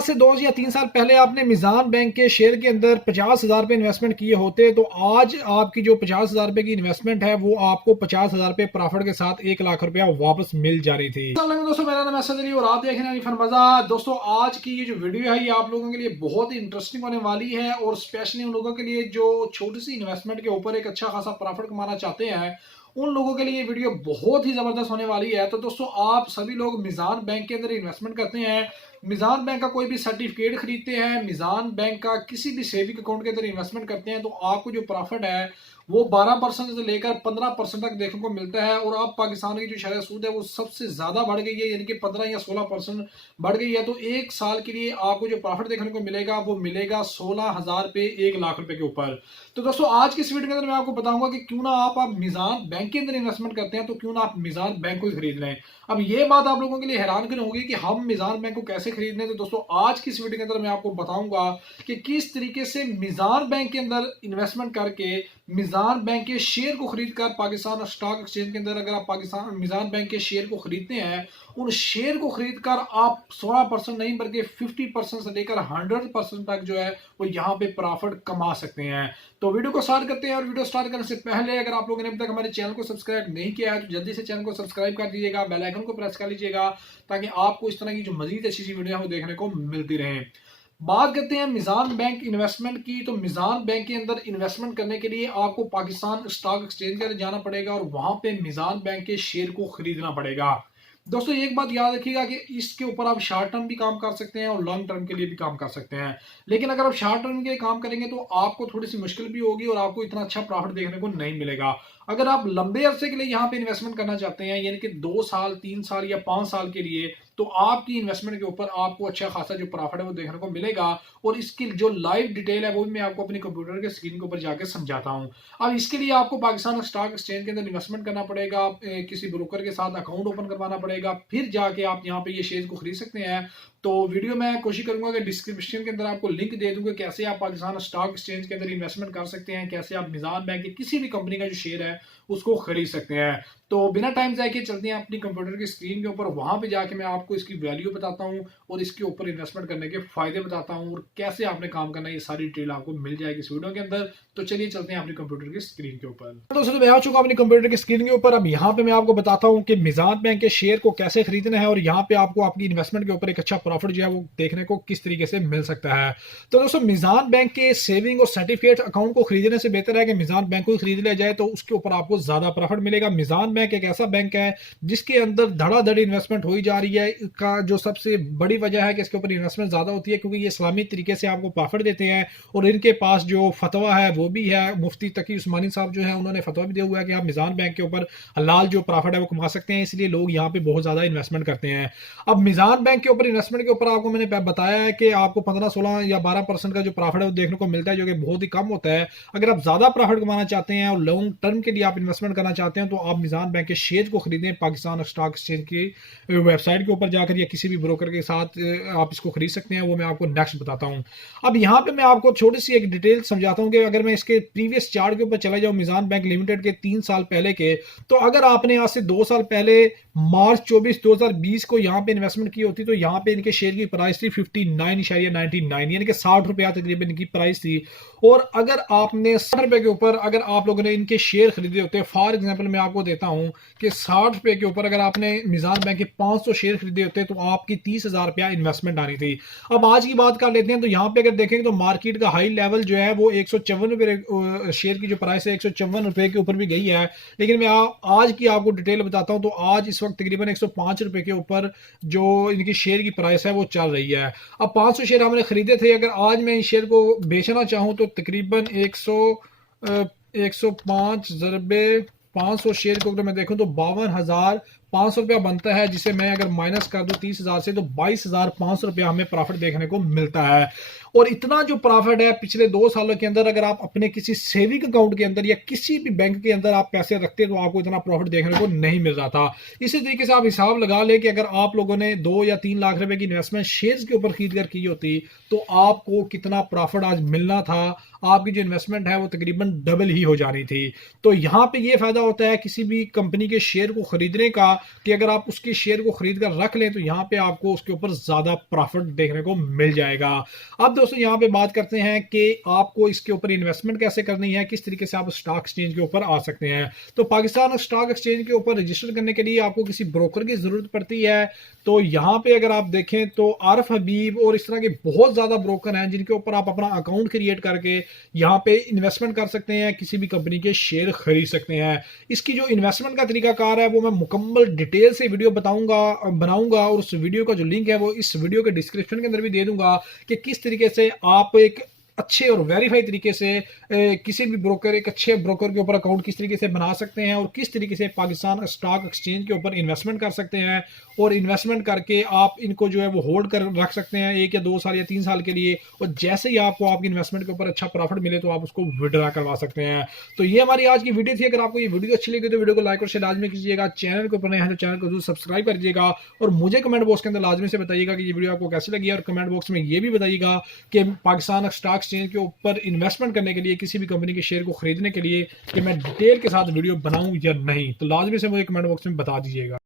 आज से 2 या 3 साल पहले आपने मिजान बैंक के शेयर के अंदर 50,000 रुपए इन्वेस्टमेंट किए होते तो आज आपकी जो 50,000 रुपए की इन्वेस्टमेंट है वो आपको 50,000 रुपए प्रॉफिट के साथ 1 लाख रुपया वापस मिल जा रही थी। दोस्तों मेरा नाम है अली और आप देख रहे हैं मजा। दोस्तों आज की ये जो वीडियो है ये आप लोगों के लिए बहुत ही इंटरेस्टिंग होने वाली है और स्पेशली उन लोगों के लिए जो छोटी सी इन्वेस्टमेंट के ऊपर एक अच्छा खासा प्रॉफिट कमाना चाहते हैं, उन लोगों के लिए ये वीडियो बहुत ही जबरदस्त होने वाली है। तो दोस्तों आप सभी लोग मिजान बैंक के अंदर इन्वेस्टमेंट करते हैं, मिजान बैंक का कोई भी सर्टिफिकेट खरीदते हैं, मिजान बैंक का किसी भी सेविंग अकाउंट के अंदर इन्वेस्टमेंट करते हैं तो आपको जो प्रॉफिट है वो 12% से लेकर 15% तक देखने को मिलता है। और अब पाकिस्तान की जो शरह सूद है वो सबसे ज्यादा बढ़ गई है, यानी कि 15 या 16% बढ़ गई है। तो एक साल के लिए आपको जो प्रॉफिट देखने को मिलेगा वो मिलेगा 16,000 रुपए 1 लाख रुपए के ऊपर। तो दोस्तों आज की इस वीडियो के अंदर मैं आपको बताऊंगा कि क्यों ना आप मिजान बैंक के अंदर इन्वेस्टमेंट करते हैं तो क्यों ना आप मिजान बैंक को ही खरीद लें। अब ये बात आप लोगों के लिए हैरान करनी होगी कि हम मिजान बैंक को कैसे खरीद लें। तो दोस्तों आज की इस वीडियो के अंदर मैं आपको बताऊंगा कि किस तरीके से मिजान बैंक के अंदर इन्वेस्टमेंट करके मिजान बैंक के शेयर को खरीद कर पाकिस्तान स्टॉक एक्सचेंज के अंदर अगर आप पाकिस्तान मिजान बैंक के शेयर को खरीदते हैं, उन शेयर को खरीद कर आप 16% नहीं बल्कि 50% से लेकर 100% तक जो है वो यहाँ पे प्रॉफिट कमा सकते हैं। तो वीडियो को स्टार्ट करते हैं और वीडियो स्टार्ट करने से पहले अगर आप लोगों ने अभी तक हमारे चैनल को सब्सक्राइब नहीं किया है तो जल्दी से चैनल को सब्सक्राइब कर दीजिएगा, बेल आइकन को प्रेस कर लीजिएगा ताकि आपको इस तरह की जो मजीद अच्छी सी वीडियो है वो देखने को मिलती रहे। बात करते हैं मिजान बैंक इन्वेस्टमेंट की। तो मिजान बैंक के अंदर इन्वेस्टमेंट करने के लिए आपको पाकिस्तान स्टॉक एक्सचेंज के अंदर जाना पड़ेगा और वहां पे मिजान बैंक के शेयर को खरीदना पड़ेगा। दोस्तों एक बात याद रखिएगा कि इसके ऊपर आप शॉर्ट टर्म भी काम कर सकते हैं और लॉन्ग टर्म के लिए भी काम कर सकते हैं, लेकिन अगर आप शॉर्ट टर्म के लिए काम करेंगे तो आपको थोड़ी सी मुश्किल भी होगी और आपको इतना अच्छा प्रॉफिट देखने को नहीं मिलेगा। अगर आप लंबे अरसे के लिए यहाँ पे इन्वेस्टमेंट करना चाहते हैं, यानी कि 2 साल 3 साल या 5 साल के लिए, तो आपकी इन्वेस्टमेंट के ऊपर आपको अच्छा खासा जो प्रॉफिट है वो देखने को मिलेगा। और इसकी जो लाइव डिटेल है वो भी मैं आपको अपनी कंप्यूटर के स्क्रीन के ऊपर जाकर समझाता हूँ। अब इसके लिए आपको पाकिस्तान स्टॉक एक्सचेंज के अंदर इन्वेस्टमेंट करना पड़ेगा, किसी ब्रोकर के साथ अकाउंट ओपन करवाना पड़ेगा, फिर जाके आप यहाँ पे ये शेयर को खरीद सकते हैं। तो वीडियो में कोशिश करूंगा कि डिस्क्रिप्शन के अंदर आपको लिंक दे दूंगा कैसे आप पाकिस्तान स्टॉक एक्सचेंज के अंदर इन्वेस्टमेंट कर सकते हैं, कैसे आप मिजान बैंक की किसी भी कंपनी का जो शेयर है उसको खरीद सकते हैं। तो बिना टाइम जाए के चलते हैं अपनी कंप्यूटर की स्क्रीन के ऊपर, वहां पे जाके मैं आपको इसकी वैल्यू बताता हूं और इसके ऊपर इन्वेस्टमेंट करने के फायदे बताता हूं और कैसे आपने काम करना है, ये सारी डिटेल आपको मिल जाएगी इस वीडियो के अंदर। तो चलिए चलते हैं अपनी कंप्यूटर की स्क्रीन के ऊपर। दोस्तों मैं आ चुका अपनी कंप्यूटर की स्क्रीन के ऊपर। अब यहाँ पे मैं आपको बताता हूँ कि मिजान बैंक के शेयर को कैसे खरीदना है और यहाँ पे आपको आपकी इन्वेस्टमेंट के ऊपर एक अच्छा प्रॉफिट जो है वो देखने को किस तरीके से मिल सकता है। तो दोस्तों मिजान बैंक के सेविंग और सर्टिफिकेट अकाउंट को खरीदने से बेहतर है कि मिजान बैंक को ही खरीद लिया जाए, तो उसके ऊपर आपको ज्यादा प्रॉफिट मिलेगा। मिजान बैंक एक ऐसा बैंक है जिसके अंदर धड़ाधड़ इन्वेस्टमेंट हो जा रही है। इसका जो सबसे बड़ी वजह है कि इसके ऊपर इन्वेस्टमेंट ज्यादा होती है क्योंकि ये इस्लामी तरीके से आपको प्रॉफिट देते हैं और इनके पास जो फतवा है वो भी है। मुफ्ती तकी उस्मानी साहब जो है उन्होंने फतवा भी दिया हुआ है कि आप मिजान बैंक के ऊपर हलाल जो प्रॉफिट है वो कमा सकते हैं, इसलिए लोग यहाँ पे बहुत ज्यादा इन्वेस्टमेंट करते हैं। अब मिजान बैंक के ऊपर इन्वेस्टमेंट के ऊपर आपको मैंने बताया है कि आपको 15 16 या 12% का जो प्रॉफिट है वो देखने को मिलता है, जो कि बहुत ही कम होता है। अगर आप ज्यादा प्रॉफिट कमाना चाहते हैं और लॉन्ग टर्म के लिए आप इन्वेस्टमेंट करना चाहते हैं तो आप मिजान बैंक के शेयर को खरीदें पाकिस्तान स्टॉक एक्सचेंज की वेबसाइट के ऊपर जाकर या किसी भी ब्रोकर के साथ आप इसको खरीद सकते हैं, वो मैं आपको नेक्स्ट बताता हूं। अब यहाँ पे मैं आपको छोटी सी एक डिटेल समझाता हूं कि अगर मैं इसके प्रीवियस चार्ट के ऊपर चला जाऊं मिजान बैंक लिमिटेड के 3 साल पहले के, तो अगर आपने आज से 2 साल पहले मार्च 24 2020 को यहाँ पे इन्वेस्टमेंट की होती तो यहाँ पे इनके शेयर की प्राइस थी 59.99 यानी कि 60 रुपया तकरीबन इनकी प्राइस थी। और अगर आपने 60 रुपए के ऊपर अगर आप लोगों ने इनके शेयर खरीदे होते, फॉर एग्जांपल मैं आपको देता हूं कि 60 रुपए के ऊपर अगर आपने मिजान बैंक के 500 शेयर खरीदे होते तो आपकी 30,000 रुपया इन्वेस्टमेंट आनी थी। अब आज की बात कर लेते हैं तो यहाँ पे अगर देखेंगे तो मार्केट का हाई लेवल जो है वो 154 रुपए शेयर की जो प्राइस है 154 रुपए के ऊपर भी गई है, लेकिन मैं आज की आपको डिटेल बताता हूं तो आज इस वक्त तकरीबन 105 रुपए के ऊपर जो इनकी शेयर की प्राइस है वो चल रही है। अब 500 शेयर हमने खरीदे थे, अगर आज मैं इस शेयर को बेचना चाहूं तो तकरीबन 105 ज़रबे 500 शेयर को अगर मैं देखूं तो 52,500 रुपया बनता है, जिसे मैं अगर माइनस कर दूं 30,000 से तो 22,500 रुपया हमें प्रॉफिट देखने को मिलता है। और इतना जो प्रॉफिट है पिछले 2 सालों के अंदर, अगर आप अपने किसी सेविंग अकाउंट के अंदर या किसी भी बैंक के अंदर आप पैसे रखते तो आपको इतना प्रॉफिट देखने को नहीं मिल रहा था। इसी तरीके से आप हिसाब लगा ले कि अगर आप लोगों ने 2 या 3 लाख रुपए की इन्वेस्टमेंट शेयर्स के ऊपर खरीद कर की होती तो आपको कितना प्रॉफिट आज मिलना था। आपकी जो इन्वेस्टमेंट है वो तकरीबन डबल ही हो जानी थी। तो यहाँ पे ये फायदा होता है किसी भी कंपनी के शेयर को खरीदने का कि अगर आप उसके शेयर को खरीद कर रख लें तो यहाँ पे आपको उसके ऊपर ज्यादा प्रॉफिट देखने को मिल जाएगा। अब दोस्तों यहाँ पे बात करते हैं कि आपको इसके ऊपर इन्वेस्टमेंट कैसे करनी है, किस तरीके से आप स्टॉक एक्सचेंज के ऊपर आ सकते हैं। तो पाकिस्तान स्टॉक एक्सचेंज के ऊपर रजिस्टर करने के लिए आपको किसी ब्रोकर की जरूरत पड़ती है। तो यहाँ पे अगर आप देखें तो आरफ हबीब और इस तरह के बहुत ज्यादा ब्रोकर हैं जिनके ऊपर आप अपना अकाउंट क्रिएट करके यहाँ पे इन्वेस्टमेंट कर सकते हैं, किसी भी कंपनी के शेयर खरीद सकते हैं। इसकी जो इन्वेस्टमेंट का तरीकाकार है वो मैं मुकम्मल डिटेल से वीडियो बनाऊंगा और उस वीडियो का जो लिंक है वो इस वीडियो के डिस्क्रिप्शन के अंदर भी दे दूंगा कि किस तरीके से आप एक अच्छे और वेरीफाई तरीके से किसी भी ब्रोकर, एक अच्छे ब्रोकर के ऊपर अकाउंट किस तरीके से बना सकते हैं और किस तरीके से पाकिस्तान स्टॉक एक्सचेंज के ऊपर इन्वेस्टमेंट कर सकते हैं। और इन्वेस्टमेंट करके आप इनको जो है वो होल्ड कर रख सकते हैं 1 या 2 साल या 3 साल के लिए, और जैसे ही आपको आपकी इन्वेस्टमेंट के ऊपर अच्छा प्रॉफिट मिले तो आप उसको विड्रा करवा सकते हैं। तो ये हमारी आज की वीडियो थी। अगर आपको ये वीडियो अच्छी लगी तो वीडियो को लाइक और शेयर लाजमी कीजिएगा। चैनल के ऊपर नए हैं तो चैनल को जरूर सब्सक्राइब कर दीजिएगा और मुझे कमेंट बॉक्स के अंदर लाजमी से बताइएगा कि ये वीडियो आपको कैसी लगी है। और कमेंट बॉक्स में ये भी बताइएगा कि पाकिस्तान स्टॉक एक्सचेंज के ऊपर इन्वेस्टमेंट करने के लिए, किसी भी कंपनी के शेयर को खरीदने के लिए कि मैं डिटेल के साथ वीडियो बनाऊं या नहीं। तो लाजमी से मुझे कमेंट बॉक्स में बता दीजिएगा।